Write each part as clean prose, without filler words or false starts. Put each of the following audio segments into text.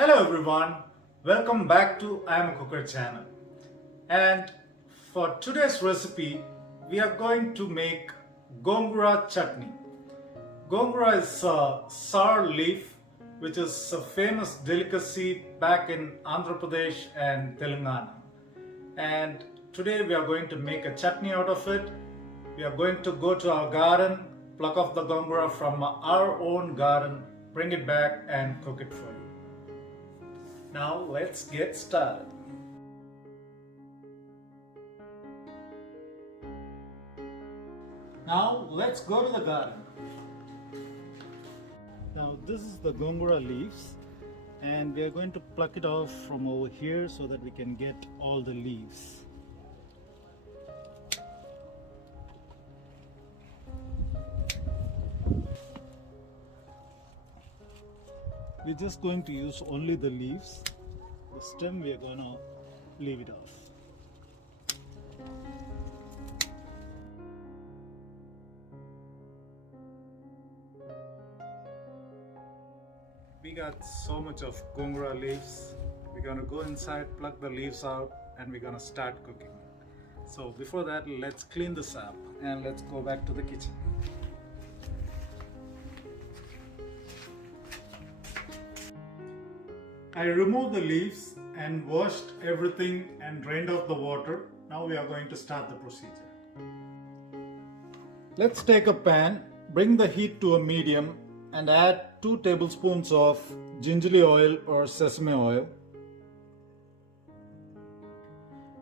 Hello everyone, welcome back to I Am a Cooker channel. And for today's recipe, we are going to make Gongura chutney. Gongura is a sour leaf which is a famous delicacy back in Andhra Pradesh and Telangana. And today we are going to make a chutney out of it. We are going to go to our garden, pluck off the Gongura from our own garden, bring it back and cook it for you. Now let's get started. Now let's go to the garden. Now this is the Gongura leaves and we are going to pluck it off from over here so that we can get all the leaves. We're just going to use only the leaves. The stem we are going to leave it off. We got so much of Gongura leaves. We're going to go inside, pluck the leaves out, and we're going to start cooking. So before that, let's clean this up and let's go back to the kitchen. I removed the leaves and washed everything and drained off the water. Now we are going to start the procedure. Let's take a pan, bring the heat to a medium and add 2 tablespoons of gingerly oil or sesame oil.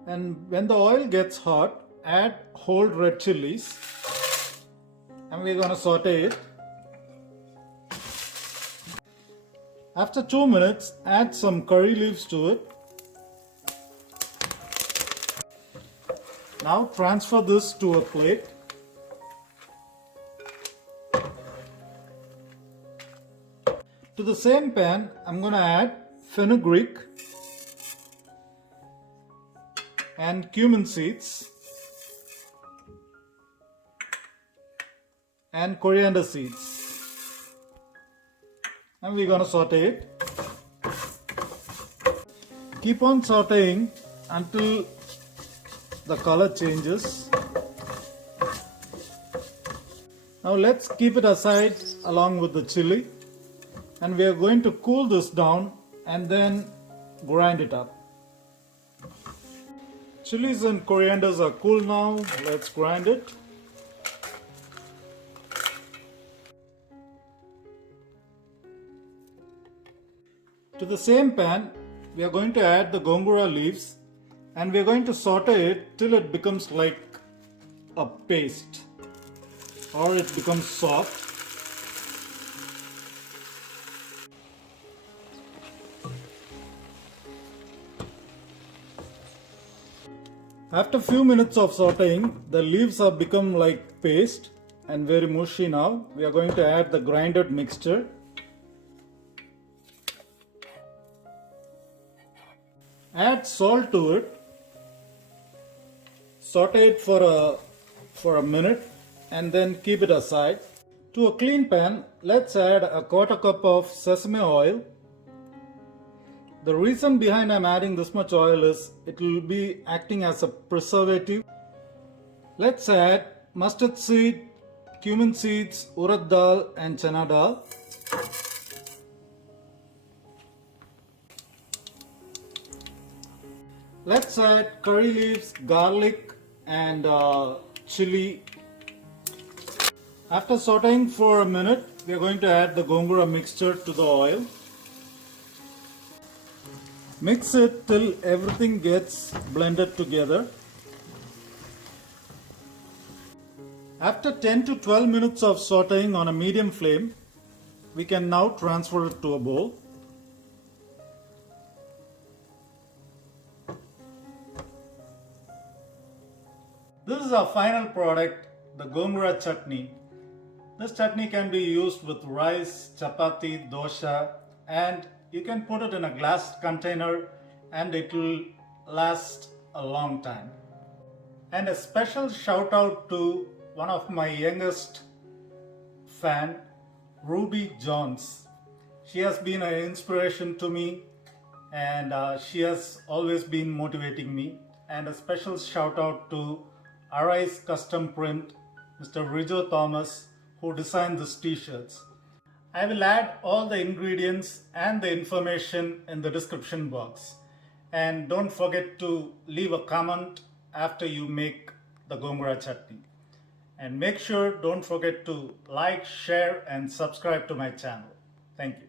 And when the oil gets hot, add whole red chilies and we're going to saute it. After 2 minutes, add some curry leaves to it. Now transfer this to a plate. To the same pan, I'm going to add fenugreek and cumin seeds and coriander seeds. And we're going to saute it. Keep on sauteing until the color changes. Now let's keep it aside along with the chili, and we are going to cool this down and then grind it up. Chilies and corianders are cool now. Let's grind it. To the same pan, we are going to add the Gongura leaves and we are going to saute it till it becomes like a paste or it becomes soft. After a few minutes of sauteing, the leaves have become like paste and very mushy now. We are going to add the grinded mixture. Add salt to it, saute it for a minute and then keep it aside. To a clean pan, let's add a quarter cup of sesame oil. The reason behind I'm adding this much oil is it will be acting as a preservative. Let's add mustard seed, cumin seeds, urad dal and chana dal. Let's add curry leaves, garlic and chili. After sauteing for a minute, we are going to add the Gongura mixture to the oil. Mix it till everything gets blended together. After 10 to 12 minutes of sauteing on a medium flame, we can now transfer it to a bowl. This is our final product, the Gongura chutney. This chutney can be used with rice, chapati, dosha, and you can put it in a glass container and it will last a long time. And a special shout out to one of my youngest fan, Ruby Jones. She has been an inspiration to me, and she has always been motivating me. And a special shout out to Arise Custom Print, Mr. Rijo Thomas, who designed these t-shirts. I will add all the ingredients and the information in the description box. And don't forget to leave a comment after you make the Gongura chutney. And make sure don't forget to like, share and subscribe to my channel. Thank you.